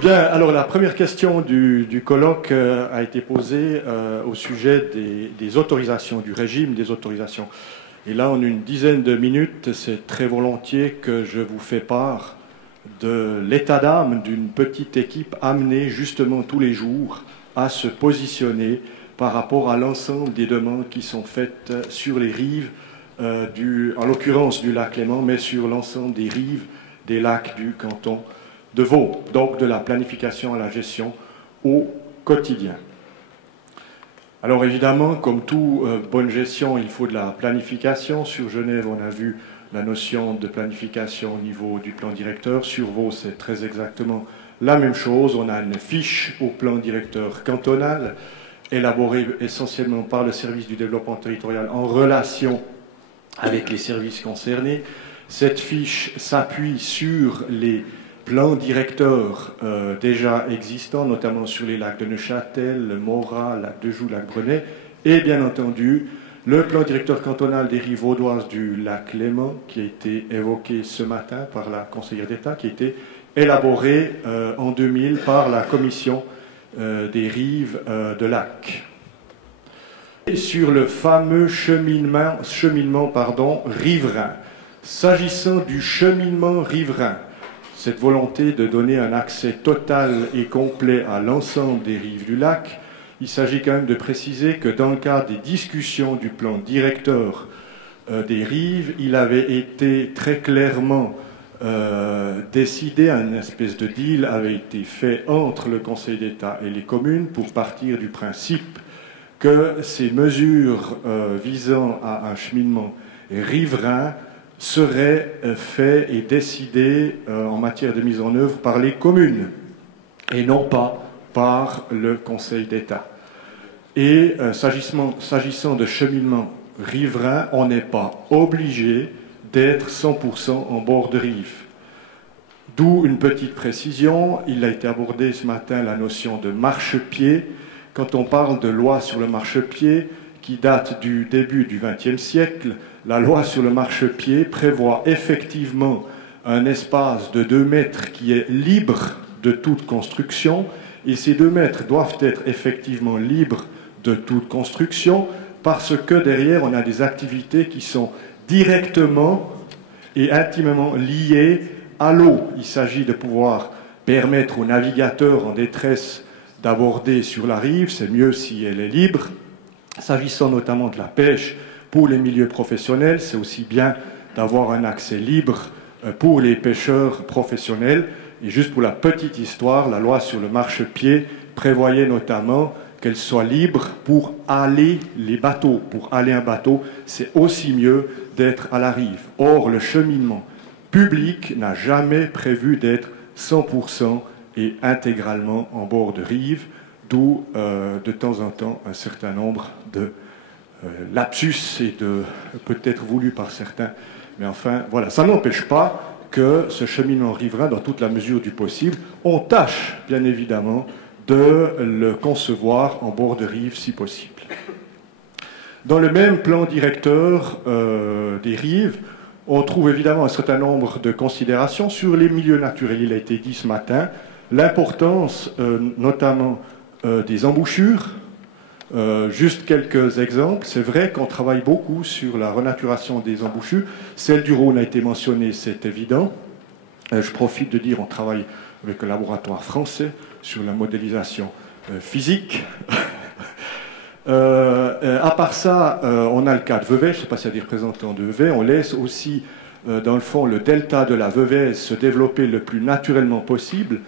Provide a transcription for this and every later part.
Bien, alors la première question du colloque a été posée au sujet des autorisations, du régime des autorisations. Et là, en une dizaine de minutes, c'est très volontiers que je vous fais part de l'état d'âme d'une petite équipe amenée justement tous les jours à se positionner par rapport à l'ensemble des demandes qui sont faites sur les rives, en l'occurrence du lac Léman, mais sur l'ensemble des rives des lacs du canton de Vaud, donc de la planification à la gestion au quotidien. Alors évidemment, comme toute bonne gestion, il faut de la planification. Sur Genève, on a vu la notion de planification au niveau du plan directeur. Sur Vaud, c'est très exactement la même chose. On a une fiche au plan directeur cantonal, élaborée essentiellement par le service du développement territorial en relation avec les services concernés. Cette fiche s'appuie sur les plans directeurs déjà existants, notamment sur les lacs de Neuchâtel, le Morat, lac de Joux, lac Brenet, et bien entendu le plan directeur cantonal des rives vaudoises du lac Léman, qui a été évoqué ce matin par la conseillère d'État, qui a été élaboré en 2000 par la commission des rives de lac. Et sur le fameux cheminement riverain. S'agissant du cheminement riverain, cette volonté de donner un accès total et complet à l'ensemble des rives du lac, il s'agit quand même de préciser que dans le cadre des discussions du plan directeur des rives, il avait été très clairement décidé, une espèce de deal avait été fait entre le Conseil d'État et les communes pour partir du principe que ces mesures visant à un cheminement riverain seraient faits et décidés en matière de mise en œuvre par les communes et non pas par le Conseil d'État. Et s'agissant de cheminement riverain, on n'est pas obligé d'être 100% en bord de rive. D'où une petite précision, il a été abordé ce matin la notion de marchepied. Quand on parle de loi sur le marchepied, qui date du début du XXe siècle, la loi sur le marchepied prévoit effectivement un espace de 2 mètres qui est libre de toute construction, et ces 2 mètres doivent être effectivement libres de toute construction, parce que derrière, on a des activités qui sont directement et intimement liées à l'eau. Il s'agit de pouvoir permettre aux navigateurs en détresse d'aborder sur la rive, c'est mieux si elle est libre. S'agissant notamment de la pêche pour les milieux professionnels, c'est aussi bien d'avoir un accès libre pour les pêcheurs professionnels. Et juste pour la petite histoire, la loi sur le marchepied prévoyait notamment qu'elle soit libre pour aller les bateaux. Pour aller un bateau, c'est aussi mieux d'être à la rive. Or, le cheminement public n'a jamais prévu d'être 100% et intégralement en bord de rive, d'où de temps en temps un certain nombre de lapsus et de peut-être voulu par certains. Mais enfin, voilà, ça n'empêche pas que ce cheminement riverain, dans toute la mesure du possible, on tâche bien évidemment de le concevoir en bord de rive si possible. Dans le même plan directeur des rives, on trouve évidemment un certain nombre de considérations sur les milieux naturels. Il a été dit ce matin, l'importance notamment des embouchures. Juste quelques exemples. C'est vrai qu'on travaille beaucoup sur la renaturation des embouchures. Celle du Rhône a été mentionnée, c'est évident. Je profite de dire qu'on travaille avec un laboratoire français sur la modélisation physique. À part ça, on a le cas de Vevey. Je ne sais pas s'il y a des représentants de Vevey. On laisse aussi, dans le fond, le delta de la Vevey se développer le plus naturellement possible.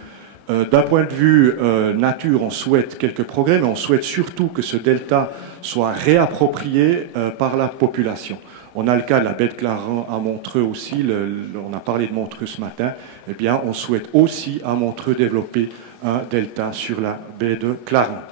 D'un point de vue nature, on souhaite quelques progrès, mais on souhaite surtout que ce delta soit réapproprié par la population. On a le cas de la baie de Clarens à Montreux aussi, on a parlé de Montreux ce matin, eh bien on souhaite aussi à Montreux développer un delta sur la baie de Clarens.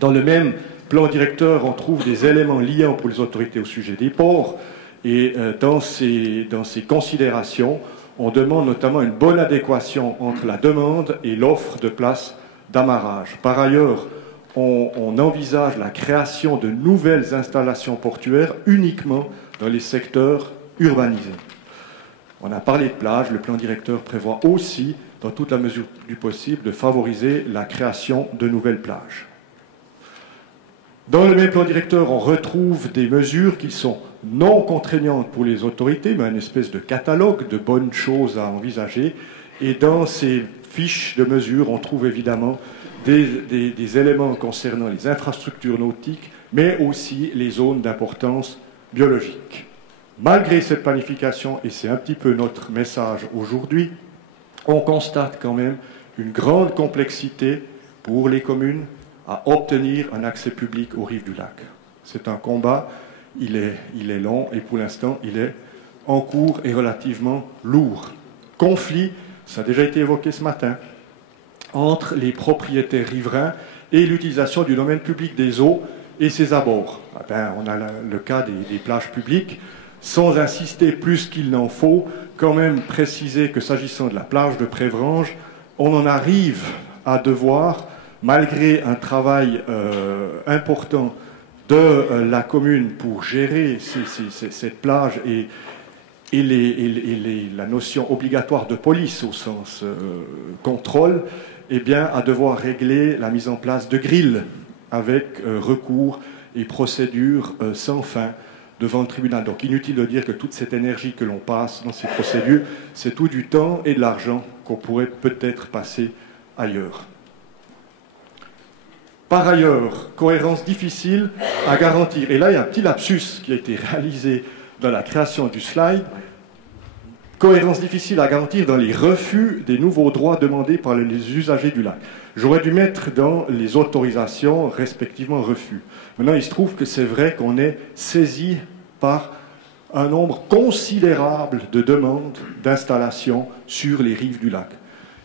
Dans le même plan directeur, on trouve des éléments liants pour les autorités au sujet des ports, et dans ces considérations, on demande notamment une bonne adéquation entre la demande et l'offre de places d'amarrage. Par ailleurs, on envisage la création de nouvelles installations portuaires uniquement dans les secteurs urbanisés. On a parlé de plage, le plan directeur prévoit aussi, dans toute la mesure du possible, de favoriser la création de nouvelles plages. Dans le même plan directeur, on retrouve des mesures qui sont non contraignantes pour les autorités, mais une espèce de catalogue de bonnes choses à envisager. Et dans ces fiches de mesures, on trouve évidemment des éléments concernant les infrastructures nautiques, mais aussi les zones d'importance biologique. Malgré cette planification, et c'est un petit peu notre message aujourd'hui, on constate quand même une grande complexité pour les communes à obtenir un accès public aux rives du lac. C'est un combat, il est long et pour l'instant il est en cours et relativement lourd. Conflit, ça a déjà été évoqué ce matin, entre les propriétaires riverains et l'utilisation du domaine public des eaux et ses abords. On a le cas des plages publiques. Sans insister plus qu'il n'en faut, quand même préciser que s'agissant de la plage de Prévrange, on en arrive à devoir, malgré un travail important de la commune pour gérer cette plage et la notion obligatoire de police au sens contrôle, eh bien, à devoir régler la mise en place de grilles avec recours et procédures sans fin devant le tribunal. Donc inutile de dire que toute cette énergie que l'on passe dans ces procédures, c'est tout du temps et de l'argent qu'on pourrait peut-être passer ailleurs. Par ailleurs, cohérence difficile à garantir. Et là, il y a un petit lapsus qui a été réalisé dans la création du slide. Cohérence difficile à garantir dans les refus des nouveaux droits demandés par les usagers du lac. J'aurais dû mettre dans les autorisations, respectivement, refus. Maintenant, il se trouve que c'est vrai qu'on est saisi par un nombre considérable de demandes d'installation sur les rives du lac.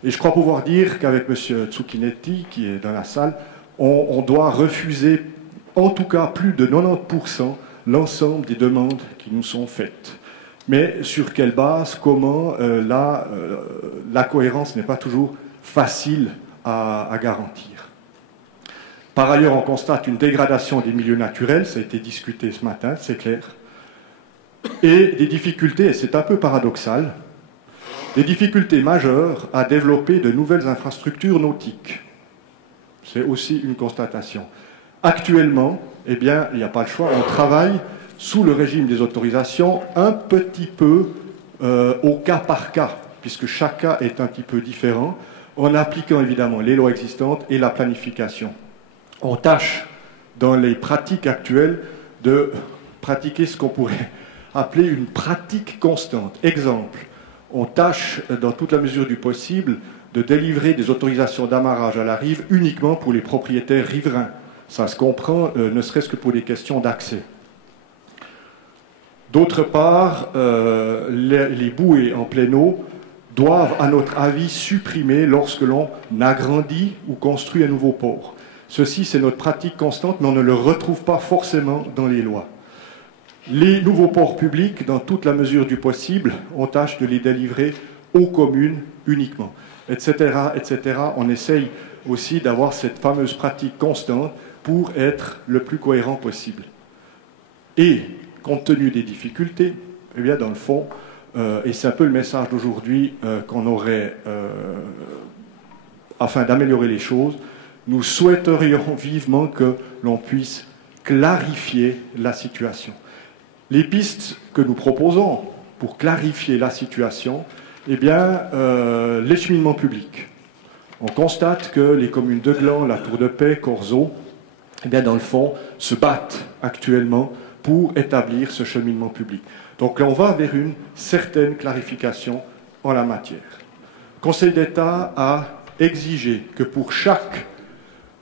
Et je crois pouvoir dire qu'avec M. Tsukinetti, qui est dans la salle, on doit refuser, en tout cas plus de 90%, l'ensemble des demandes qui nous sont faites. Mais sur quelle base, comment, la cohérence n'est pas toujours facile à garantir. Par ailleurs, on constate une dégradation des milieux naturels, ça a été discuté ce matin, c'est clair, et des difficultés, et c'est un peu paradoxal, des difficultés majeures à développer de nouvelles infrastructures nautiques. C'est aussi une constatation. Actuellement, eh bien, il n'y a pas le choix, on travaille sous le régime des autorisations un petit peu au cas par cas, puisque chaque cas est un petit peu différent, en appliquant évidemment les lois existantes et la planification. On tâche, dans les pratiques actuelles, de pratiquer ce qu'on pourrait appeler une pratique constante. Exemple, on tâche, dans toute la mesure du possible, de délivrer des autorisations d'amarrage à la rive uniquement pour les propriétaires riverains. Ça se comprend, ne serait-ce que pour les questions d'accès. D'autre part, les bouées en pleine eau doivent, à notre avis, supprimer lorsque l'on agrandit ou construit un nouveau port. Ceci, c'est notre pratique constante, mais on ne le retrouve pas forcément dans les lois. Les nouveaux ports publics, dans toute la mesure du possible, on tâche de les délivrer aux communes uniquement, etc., etc. On essaye aussi d'avoir cette fameuse pratique constante pour être le plus cohérent possible. Et, compte tenu des difficultés, eh bien, dans le fond, et c'est un peu le message d'aujourd'hui qu'on aurait, afin d'améliorer les choses, nous souhaiterions vivement que l'on puisse clarifier la situation. Les pistes que nous proposons pour clarifier la situation, eh bien, les cheminements publics. On constate que les communes de Gland, la Tour de Paix, Corzo, eh bien, dans le fond, se battent actuellement pour établir ce cheminement public. Donc là, on va vers une certaine clarification en la matière. Le Conseil d'État a exigé que pour chaque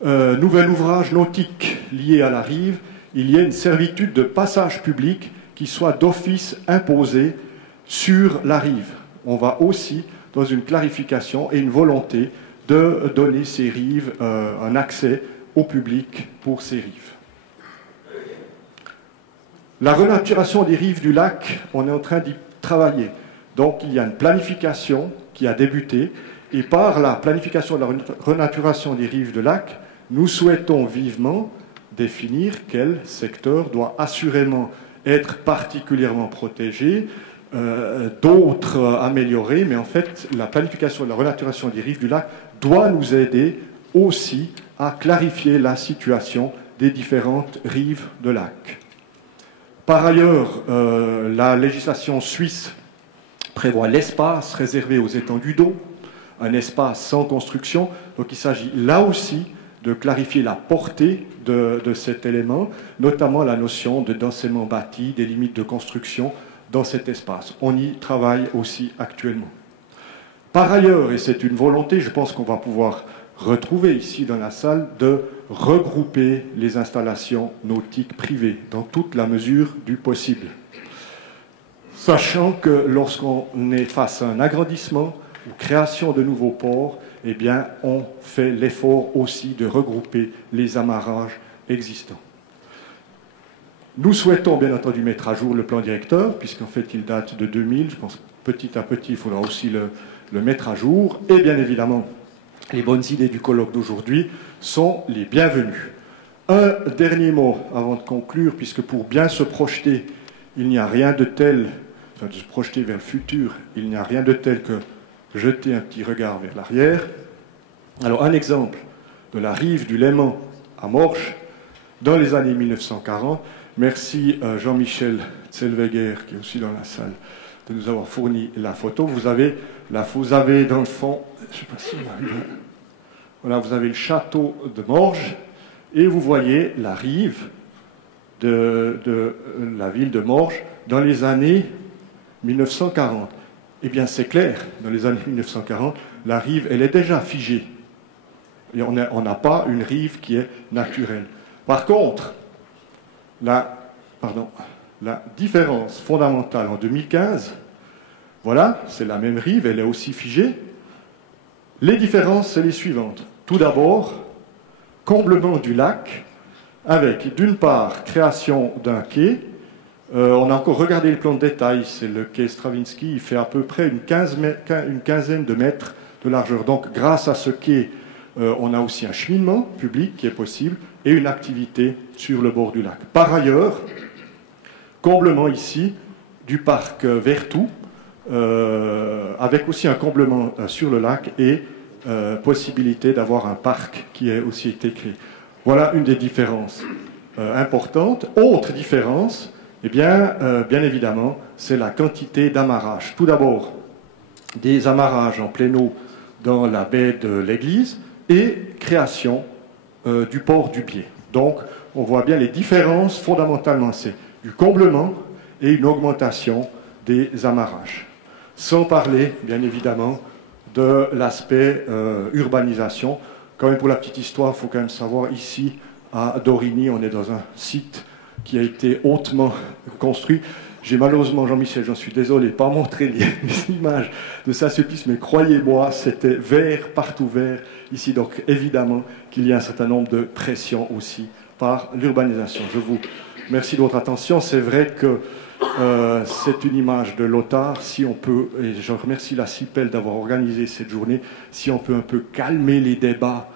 nouvel ouvrage nautique lié à la rive, il y ait une servitude de passage public qui soit d'office imposée sur la rive. On va aussi dans une clarification et une volonté de donner ces rives un accès au public pour ces rives. La renaturation des rives du lac, on est en train d'y travailler. Donc il y a une planification qui a débuté, et par la planification de la renaturation des rives du lac, nous souhaitons vivement définir quel secteur doit assurément être particulièrement protégé, d'autres améliorés, mais en fait, la planification de la renaturation des rives du lac doit nous aider aussi à clarifier la situation des différentes rives de lac. Par ailleurs, la législation suisse prévoit l'espace réservé aux étendues d'eau, un espace sans construction. Donc il s'agit là aussi de clarifier la portée de cet élément, notamment la notion de densément bâti, des limites de construction dans cet espace. On y travaille aussi actuellement. Par ailleurs, et c'est une volonté, je pense qu'on va pouvoir retrouver ici dans la salle, de regrouper les installations nautiques privées dans toute la mesure du possible. Sachant que lorsqu'on est face à un agrandissement ou création de nouveaux ports, eh bien, on fait l'effort aussi de regrouper les amarrages existants. Nous souhaitons bien entendu mettre à jour le plan directeur, puisqu'en fait il date de 2000. Je pense que petit à petit, il faudra aussi le mettre à jour. Et bien évidemment, les bonnes idées du colloque d'aujourd'hui sont les bienvenues. Un dernier mot avant de conclure, puisque pour bien se projeter, il n'y a rien de tel, enfin de se projeter vers le futur, il n'y a rien de tel que jeter un petit regard vers l'arrière. Alors un exemple de la rive du Léman à Morges, dans les années 1940. Merci Jean-Michel Zellweger, qui est aussi dans la salle, de nous avoir fourni la photo. Vous avez dans le fond, je ne sais pas si on arrive, voilà, vous avez le château de Morges, et vous voyez la rive de la ville de Morges dans les années 1940. Eh bien, c'est clair, dans les années 1940, la rive, elle est déjà figée. Et on n'a pas une rive qui est naturelle. Par contre, la différence fondamentale en 2015, voilà, c'est la même rive, elle est aussi figée. Les différences, c'est les suivantes. Tout d'abord, comblement du lac, avec d'une part création d'un quai. On a encore regardé le plan de détail, c'est le quai Stravinsky, il fait à peu près une quinzaine de mètres de largeur. Donc grâce à ce quai, on a aussi un cheminement public qui est possible et une activité sur le bord du lac. Par ailleurs, comblement ici du parc Vertou, avec aussi un comblement sur le lac et possibilité d'avoir un parc qui a aussi été créé. Voilà une des différences importantes. Autre différence, eh bien, bien évidemment, c'est la quantité d'amarrages. Tout d'abord, des amarrages en plein eau dans la baie de l'église et création du port du Biais. Donc, on voit bien les différences, fondamentalement, c'est du comblement et une augmentation des amarrages. Sans parler, bien évidemment, de l'aspect urbanisation. Quand même, pour la petite histoire, il faut quand même savoir, ici, à Dorigny, on est dans un site qui a été hautement construit. J'ai malheureusement, Jean-Michel, j'en suis désolé, pas montré les images de Saint-Sulpice, mais croyez-moi, c'était vert, partout vert ici. Donc évidemment qu'il y a un certain nombre de pressions aussi par l'urbanisation. Je vous remercie de votre attention. C'est vrai que c'est une image de Lothar. Si on peut, et je remercie la CIPEL d'avoir organisé cette journée, si on peut un peu calmer les débats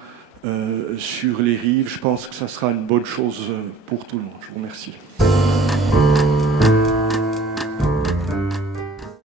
sur les rives, je pense que ça sera une bonne chose pour tout le monde. Je vous remercie.